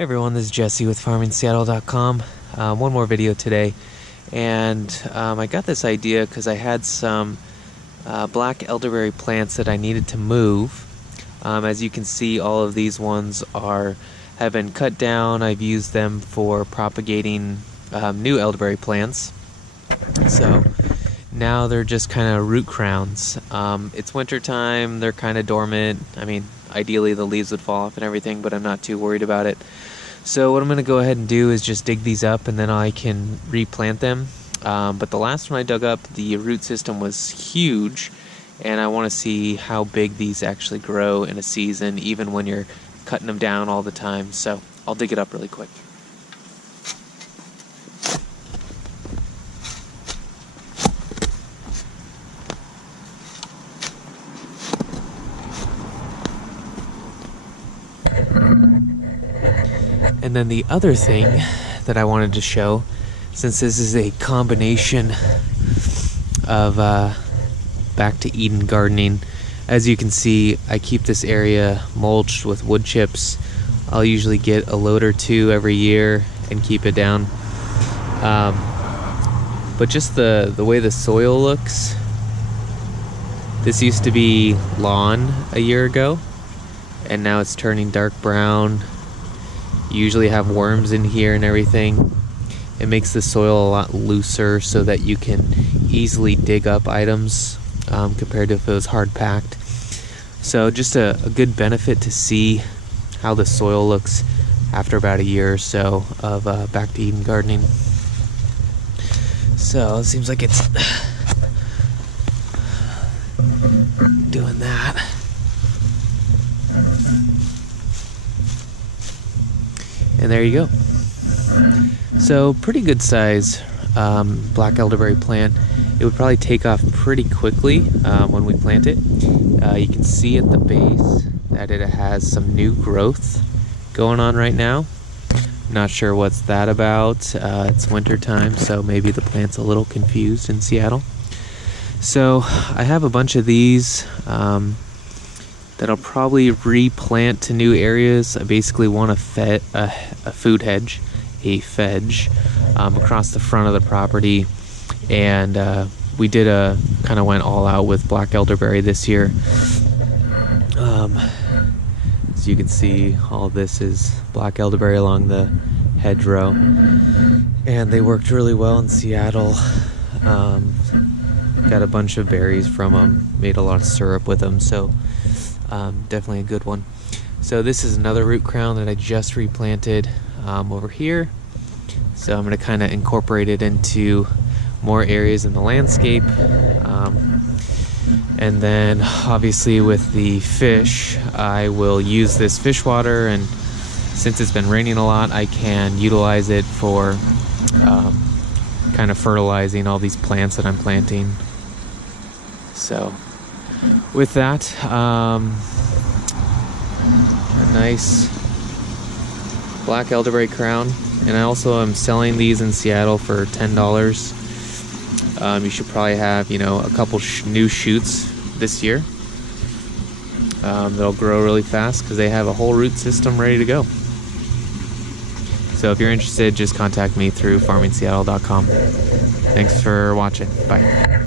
Hey everyone, this is Jesse with farmingseattle.com. One more video today, and I got this idea because I had some black elderberry plants that I needed to move. As you can see, all of these ones have been cut down. I've used them for propagating new elderberry plants. So now they're just kind of root crowns. It's winter time, they're kind of dormant. I mean, ideally the leaves would fall off and everything, but I'm not too worried about it. So what I'm going to go ahead and do is just dig these up, and then I can replant them. But the last one I dug up, the root system was huge, and I want to see how big these actually grow in a season, even when you're cutting them down all the time. So I'll dig it up really quick. And then the other thing that I wanted to show, since this is a combination of back to Eden gardening, as you can see, I keep this area mulched with wood chips. I'll usually get a load or two every year and keep it down. But just the way the soil looks, this used to be lawn a year ago, and now it's turning dark brown. You usually have worms in here and everything. It makes the soil a lot looser so that you can easily dig up items compared to if it was hard packed. So just a good benefit to see how the soil looks after about a year or so of back to Eden gardening. So it seems like it's doing that. And there you go. So pretty good size black elderberry plant. It would probably take off pretty quickly when we plant it. You can see at the base that it has some new growth going on right now. Not sure what's that about. It's winter time, so maybe the plant's a little confused in Seattle. So I have a bunch of these that I'll probably replant to new areas. I basically want a food hedge, a fedge, across the front of the property. And we did kind of went all out with black elderberry this year. As you can see, all this is black elderberry along the hedgerow. And they worked really well in Seattle. Got a bunch of berries from them, made a lot of syrup with them, so definitely a good one. So this is another root crown that I just replanted over here. So I'm going to kind of incorporate it into more areas in the landscape. And then obviously with the fish, I will use this fish water, and since it's been raining a lot, I can utilize it for kind of fertilizing all these plants that I'm planting. So with that, a nice black elderberry crown, and I also am selling these in Seattle for $10. You should probably have, a couple new shoots this year that'll grow really fast because they have a whole root system ready to go. So if you're interested, just contact me through farmingseattle.com. Thanks for watching. Bye.